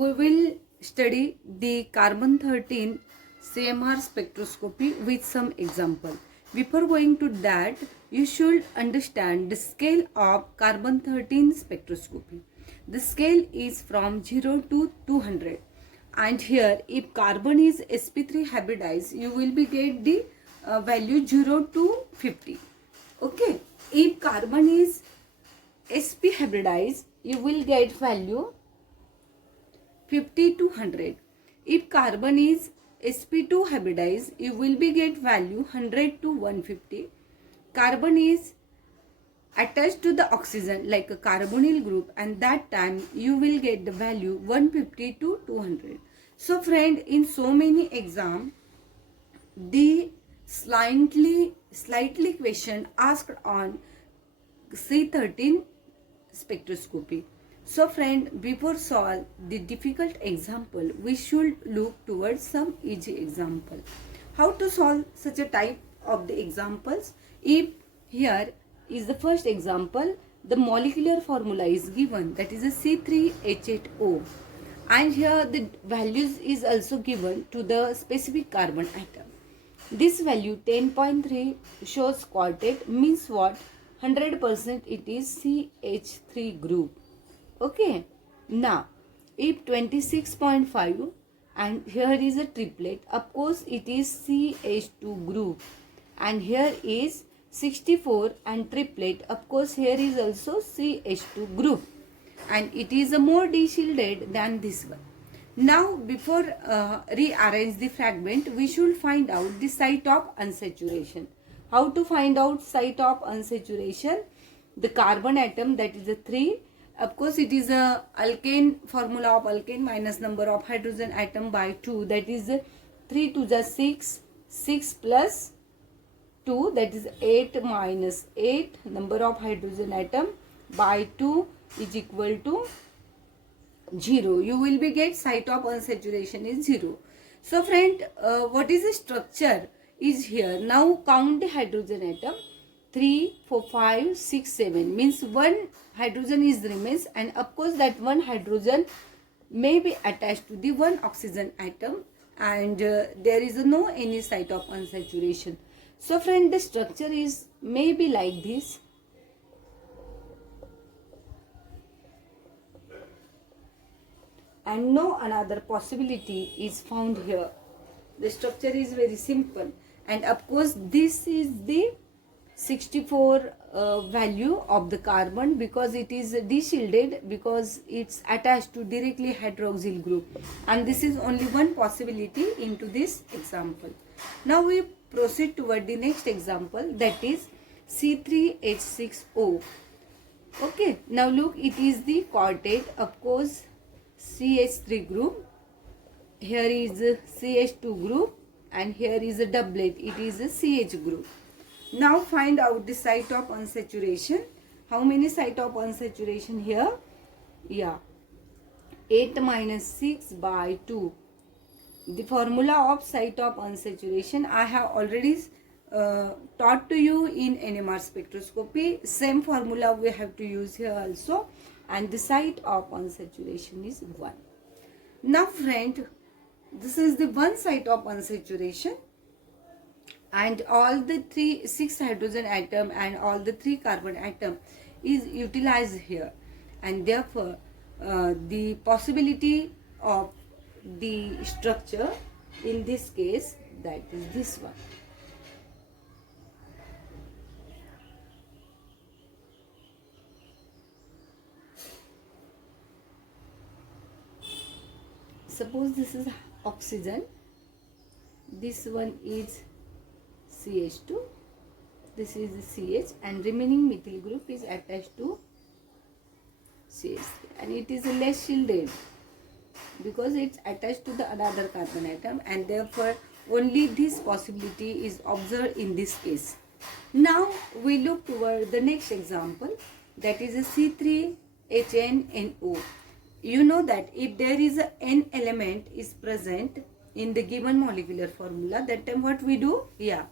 we will study the carbon 13 CMR spectroscopy with some example. Before going to that, you should understand the scale of carbon 13 spectroscopy. The scale is from 0 to 200, and here if carbon is sp3 hybridized, you will be get the value 0 to 50. Okay, if carbon is sp hybridized, you will get value 50 to 100. If carbon is sp2 hybridized, you will be get value 100 to 150. Carbon is attached to the oxygen like a carbonyl group, and that time you will get the value 150 to 200. So friend, in so many exam, the slightly question asked on C13 spectroscopy. So friend, before solve the difficult example, we should look towards some easy example. How to solve such a type of the examples? If here is the first example, the molecular formula is given, that is a C3H8O, and here the values is also given to the specific carbon atom. This value 10.3 shows quartet, means what? 100% it is CH3 group. Okay, now if 26.5 and here is a triplet, of course it is CH2 group, and here is 64 and triplet, of course here is also CH2 group, and it is a more de-shielded than this one. Now before rearrange the fragment, we should find out the site of unsaturation. How to find out site of unsaturation? The carbon atom, that is a 3. Of course it is a alkane, formula of alkane minus number of hydrogen atom by 2, that is 3 to the 6, 6 plus 2, that is 8 minus 8, number of hydrogen atom by 2 is equal to 0. You will be get site of unsaturation is 0. So friend, what is the structure is here. Now count the hydrogen atom. 3, 4, 5, 6, 7 means one hydrogen is remains, and of course that one hydrogen may be attached to the one oxygen atom, and there is no any site of unsaturation. So friend, the structure is maybe like this. And no another possibility is found here. The structure is very simple, and of course this is the 64 value of the carbon, because it is de-shielded, because it's attached to directly hydroxyl group, and this is only one possibility into this example. Now we proceed toward the next example, that is C3H6O. Okay, now look, it is the quartet, of course CH3 group, here is a CH2 group, and here is a doublet, it is a CH group. Now find out the site of unsaturation. How many site of unsaturation here? Yeah, 8 minus 6 by 2. The formula of site of unsaturation I have already taught to you in NMR spectroscopy. Same formula we have to use here also, and the site of unsaturation is 1. Now friend, this is the one site of unsaturation, and all the 6 hydrogen atom and all the 3 carbon atom is utilized here, and therefore the possibility of the structure in this case, that is this one. Suppose this is oxygen, this one is CH2, this is CH, and remaining methyl group is attached to CH3, and it is less shielded because it's attached to the another carbon atom, and therefore only this possibility is observed in this case. Now we look toward the next example, that is a C3HNNO. You know that if there is a N element is present in the given molecular formula, that time what we do? Yeah,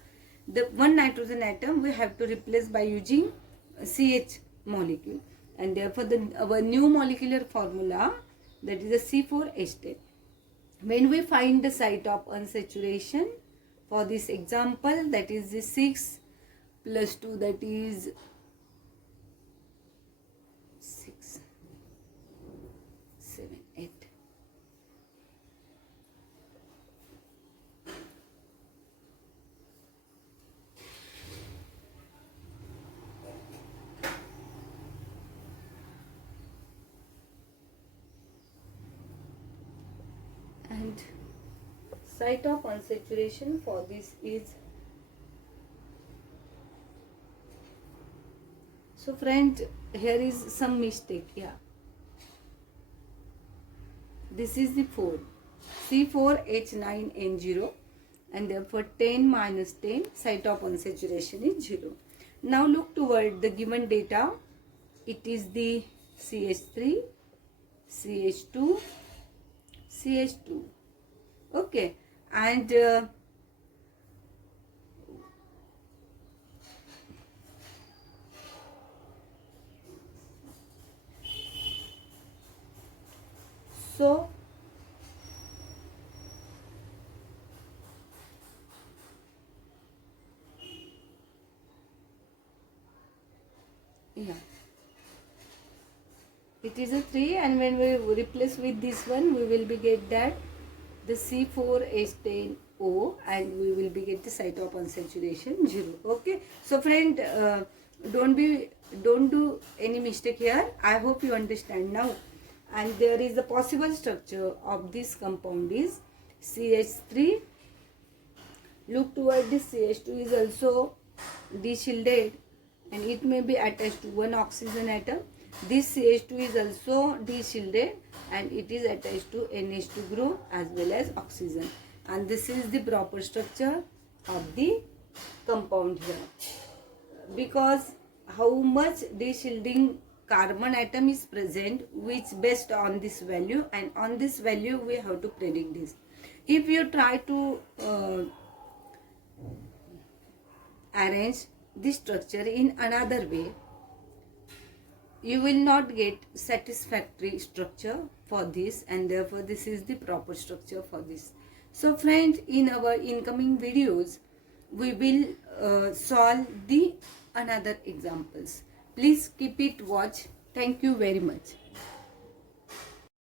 the one nitrogen atom we have to replace by using CH molecule, and therefore our new molecular formula that is a C4H10. When we find the site of unsaturation for this example, that is the 6 plus 2, that is 6, 7, 8. And site of unsaturation for this is, so friend, here is some mistake. Yeah, this is the 4, C4H9N0, and therefore 10 minus 10, site of unsaturation is 0. Now look toward the given data. It is the CH3, CH2, CH2. Okay, and so yeah, it is a 3, and when we replace with this one, we will be get that the C4H10O, and we will be get the site of unsaturation 0. Okay, so friend, don't do any mistake here. I hope you understand now. And there is the possible structure of this compound is CH3. Look toward this, CH2 is also de-shielded and it may be attached to one oxygen atom. This CH2 is also de-shielded and it is attached to NH2 group as well as oxygen. And this is the proper structure of the compound here. Because how much de-shielding carbon atom is present, which based on this value, and on this value we have to predict this. If you try to arrange this structure in another way, you will not get satisfactory structure for this, and therefore this is the proper structure for this. So friends, in our incoming videos we will solve the another examples. Please keep it watch. Thank you very much.